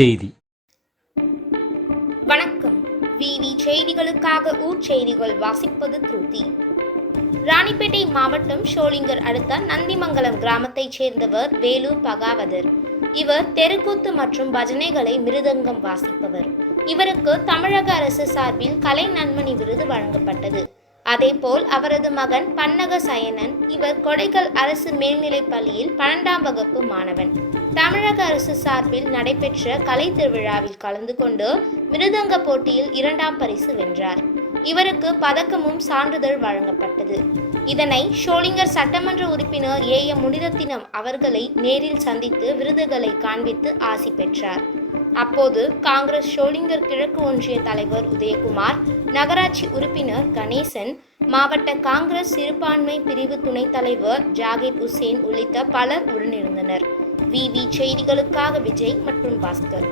செய்தி. வணக்கம். விவி செய்திகளுக்காக ஊர் செய்திகள் வாசிப்பது திருதி ராணிப்பேட்டை மாவட்டம் ஷோலிங்கர் அடுத்த நந்திமங்கலம் கிராமத்தைச் சேர்ந்தவர் வேலு பகாவதர். இவர் தெருக்கூத்து மற்றும் பஜனைகளை மிருதங்கம் வாசிப்பவர். இவருக்கு தமிழக அரசு சார்பில் கலை நன்மணி விருது வழங்கப்பட்டது. அதேபோல் அவரது மகன் பன்னக சயனன் இவர் கொடைக்கல் அரசு மேல்நிலைப் பள்ளியில் பன்னெண்டாம் வகுப்பு மாணவன். தமிழக அரசு சார்பில் நடைபெற்ற கலை திருவிழாவில் கலந்து கொண்டு மிருதங்க போட்டியில் இரண்டாம் பரிசு வென்றார். இவருக்கு பதக்கமும் சான்றிதழ் வழங்கப்பட்டது. இதனை ஷோலிங்கர் சட்டமன்ற உறுப்பினர் ஏ. எம். முனிரத்தினம் அவர்களை நேரில் சந்தித்து விருதுகளை காண்பித்து ஆசி பெற்றார். அப்போது காங்கிரஸ் ஷோலிங்கர் கிழக்கு ஒன்றிய தலைவர் உதயகுமார் நகராட்சி உறுப்பினர் கணேசன் மாவட்ட காங்கிரஸ் சிறுபான்மை பிரிவு துணைத் தலைவர் ஜாகிப் உசேன் உள்ளிட்ட பலர் உடனிருந்தனர். விவி செய்திகளுக்காக விஜய் மற்றும் பாஸ்கர்.